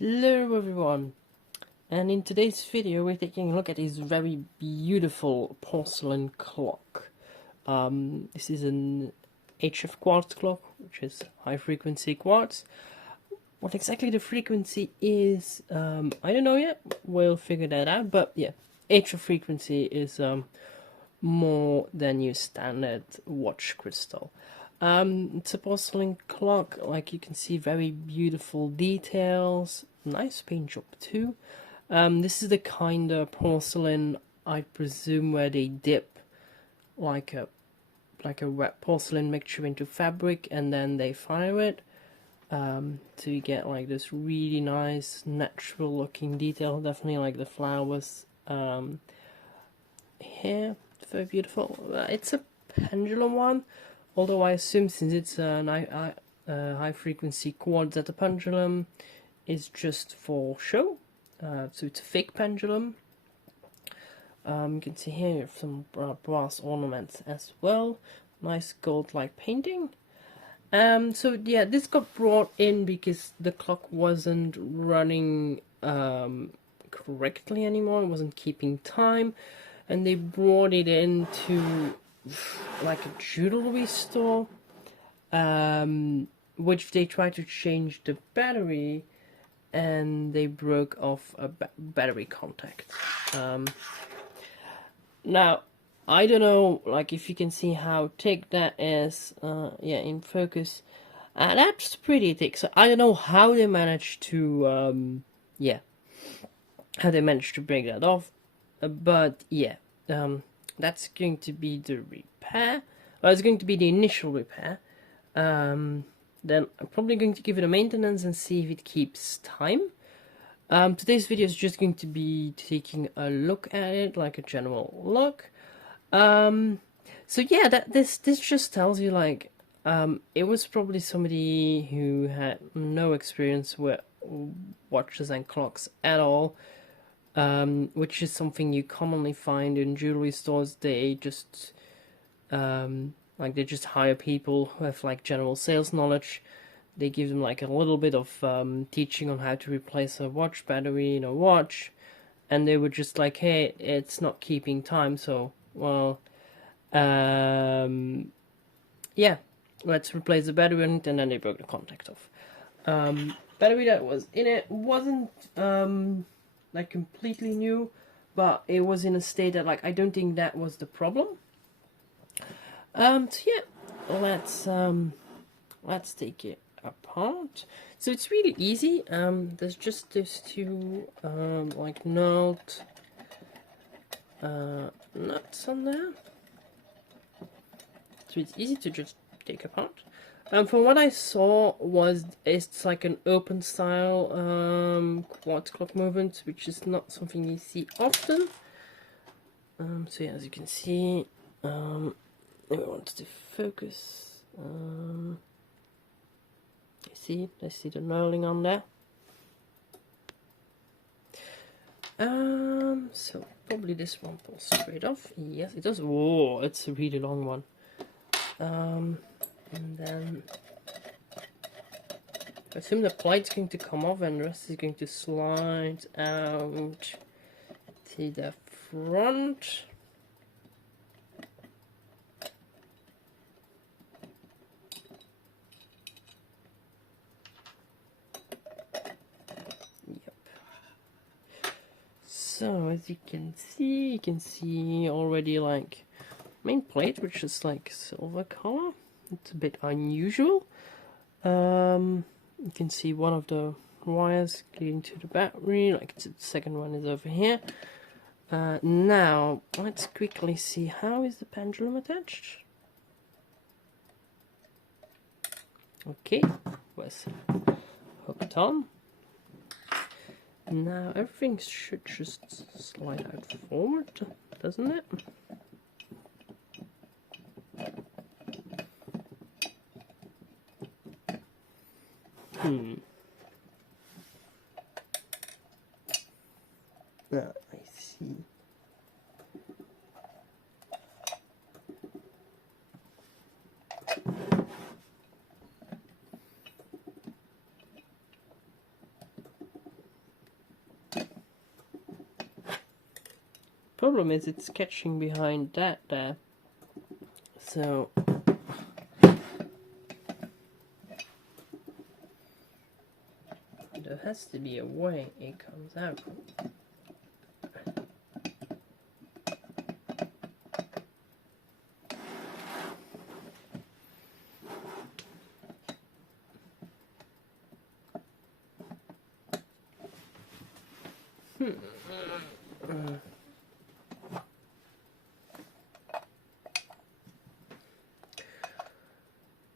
Hello everyone, and in today's video we're taking a look at this very beautiful porcelain clock. This is an HF quartz clock, which is high frequency quartz. What exactly the frequency is, I don't know yet. We'll figure that out, but yeah, HF frequency is more than your standard watch crystal. It's a porcelain clock, like you can see, very beautiful details, nice paint job too. This is the kind of porcelain, I presume, where they dip like a wet porcelain mixture into fabric and then they fire it. So you get like this really nice natural looking detail, definitely like the flowers here, very beautiful. It's a pendulum one. Although I assume since it's a high frequency quartz that the pendulum is just for show. So it's a fake pendulum. You can see here some brass ornaments as well. Nice gold-like painting. So yeah, this got brought in because the clock wasn't running correctly anymore. It wasn't keeping time. And they brought it into like a jewelry store, which they tried to change the battery and they broke off a battery contact. Now I don't know, like, if you can see how thick that is. Yeah, in focus, that's pretty thick. So I don't know how they managed to how they managed to break that off, but yeah, that's going to be the repair. Well, it's going to be the initial repair. Then I'm probably going to give it a maintenance and see if it keeps time. Today's video is just going to be taking a look at it, like a general look. So yeah, this just tells you, like, it was probably somebody who had no experience with watches and clocks at all. Which is something you commonly find in jewelry stores. They just they just hire people who have like general sales knowledge. They give them like a little bit of teaching on how to replace a watch battery in a watch, and they were just like, hey, it's not keeping time, so well, yeah, let's replace the battery in it, and then they broke the contact off. Battery that was in it wasn't like completely new, but it was in a state that, like, I don't think that was the problem. So yeah, let's take it apart. So it's really easy. There's just these two like nuts on there, so it's easy to just take apart. From what I saw, it's like an open style quartz clock movement, which is not something you see often. So yeah, as you can see, we want to focus. I see the knurling on there. So probably this one pulls straight off. Yes, it does. Whoa, it's a really long one. And then I assume the plate's going to come off and the rest is going to slide out to the front. Yep. So as you can see already, like, main plate, which is like silver color. It's a bit unusual. You can see one of the wires leading to the battery, like the second one is over here. Now let's quickly see, how is the pendulum attached. Okay, was hooked on. Now everything should just slide out forward, doesn't it? I see. Problem is it's catching behind that there. So there has to be a way it comes out.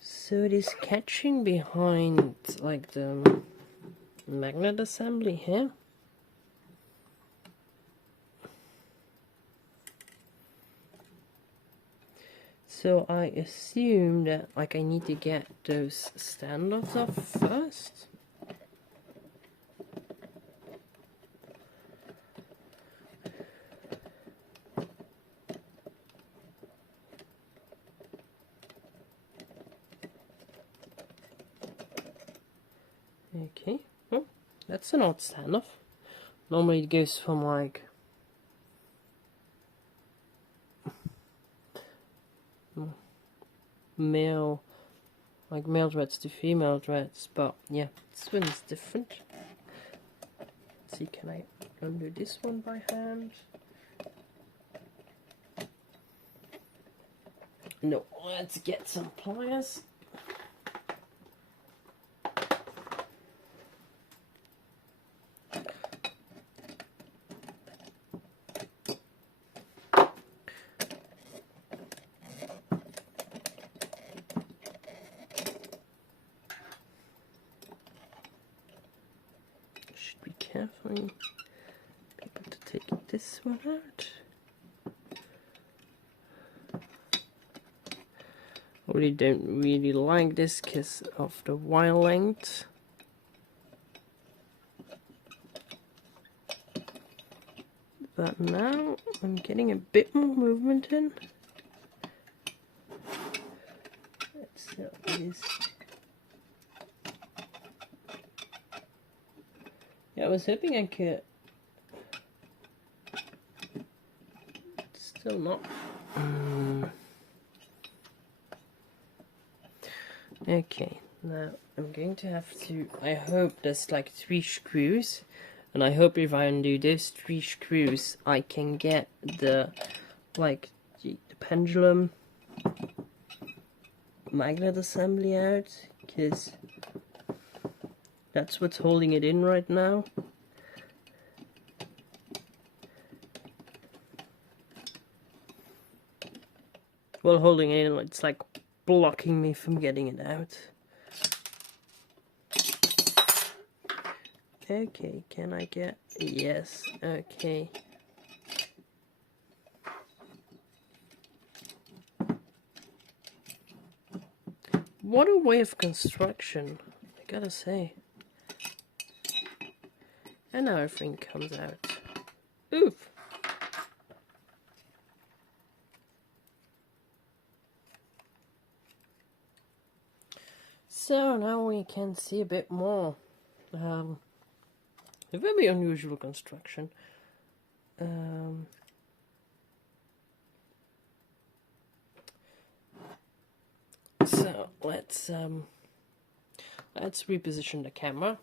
So it is catching behind like the magnet assembly here. So I assume that like I need to get those standoffs off first. Okay, well, that's an odd standoff. Normally it goes from like male threads to female threads, but yeah, this one is different. Let's see, can I undo this one by hand? No, let's get some pliers. Should be carefully be able to take this one out. I really don't really like this because of the wire length. But now I'm getting a bit more movement in. Let's see how it is. Yeah, I was hoping I could. Still not. Okay, now I'm going to have to. I hope there's like 3 screws, and I hope if I undo those 3 screws, I can get the the pendulum magnet assembly out, because that's what's holding it in right now. Well, holding it in, it's like blocking me from getting it out. Okay, can I get... Yes, okay. What a way of construction, I gotta say. And now everything comes out. Oof! So now we can see a bit more. A very unusual construction. So let's reposition the camera.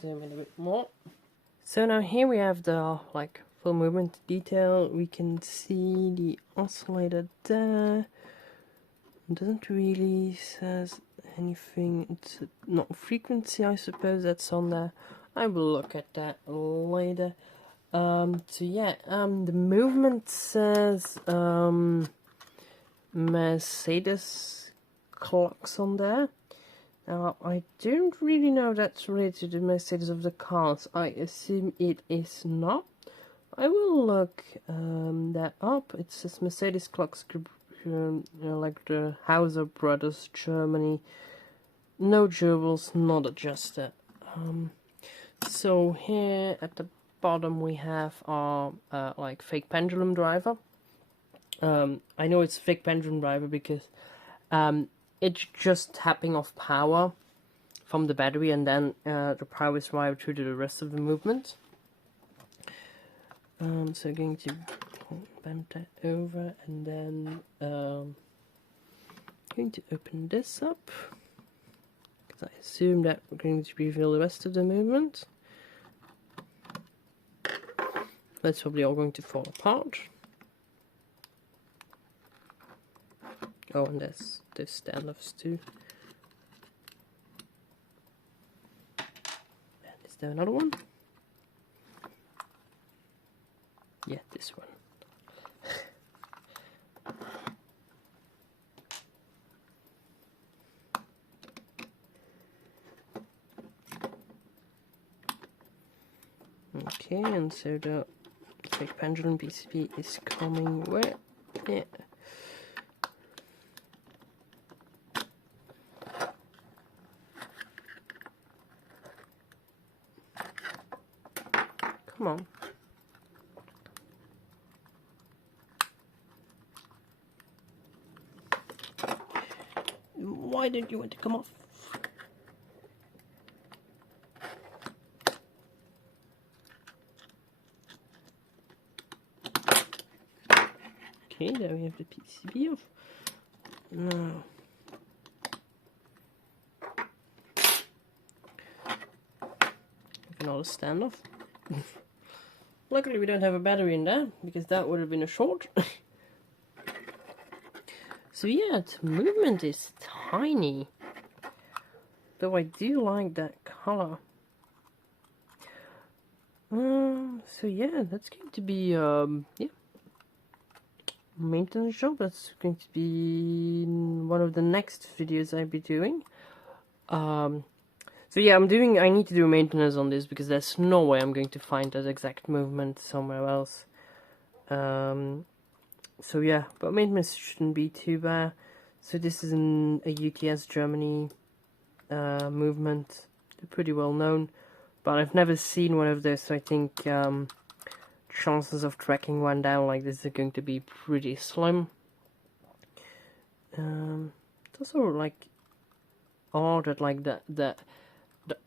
Zoom in a bit more. So now here we have the full movement detail. We can see the oscillator there. It doesn't really says anything. It's not frequency, I suppose, that's on there. I will look at that later. So yeah, the movement says Mercedes clocks on there. Now I don't really know if that's related to the Mercedes of the cars. I assume it is not. I will look that up. It says Mercedes clocks group. Like the Hauser Brothers, Germany. No gerbils, not adjusted. So here at the bottom we have our fake pendulum driver. I know it's fake pendulum driver because it's just tapping off power from the battery, and then the power is wired through to the rest of the movement. So I'm going to bend that over, and then going to open this up, because I assume that we're going to reveal the rest of the movement. That's probably all going to fall apart. Oh, and there's standoffs too. And is there another one? Yeah, this one. Okay, and so the fake pendulum PCB is coming where? Yeah. Come on. Why don't you want to come off? Okay, there we have the PCB off. Now, another standoff. Luckily we don't have a battery in there, because that would have been a short. So yeah, the movement is tiny, though I do like that color. So yeah, that's going to be yeah, maintenance job. That's going to be one of the next videos I'll be doing. So yeah, I need to do maintenance on this, because there's no way I'm going to find that exact movement somewhere else. So yeah, but maintenance shouldn't be too bad. So this is a UTS Germany movement. They're pretty well known, but I've never seen one of those, so I think chances of tracking one down like this are going to be pretty slim. It's also like odd that like the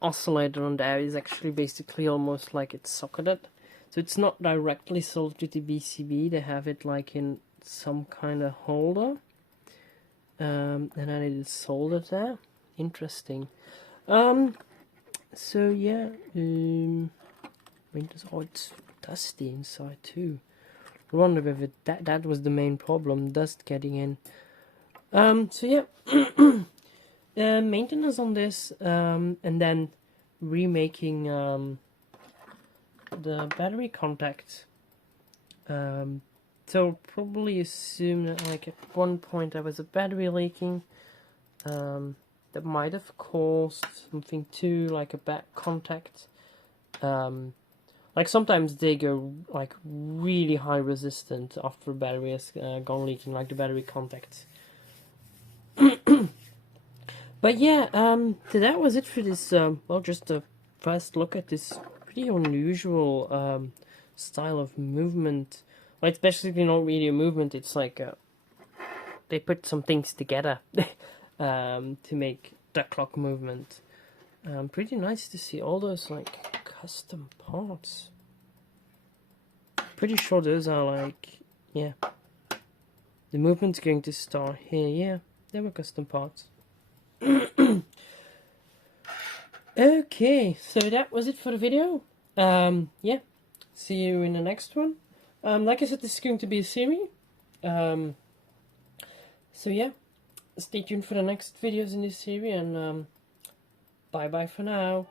oscillator on there is actually basically almost like it's socketed. So it's not directly sold to the PCB, they have it like in some kind of holder. And then it is soldered there. Interesting. So yeah, oh, it's dusty inside too. I wonder if that was the main problem, dust getting in. So yeah, maintenance on this, and then remaking the battery contact. So probably assume that like at one point there was a battery leaking that might have caused something to like a back contact. Like sometimes they go like really high resistant after a battery has gone leaking, like the battery contacts. But yeah, so that was it for this, well, just a first look at this pretty unusual style of movement. Well, it's basically not really a movement, it's like they put some things together to make the clock movement. Pretty nice to see all those like custom parts. Pretty sure those are like, yeah, the movement's going to start here. Yeah, they were custom parts. Okay, so that was it for the video. Yeah, see you in the next one. Like I said, this is going to be a series. So yeah, stay tuned for the next videos in this series, and bye bye for now.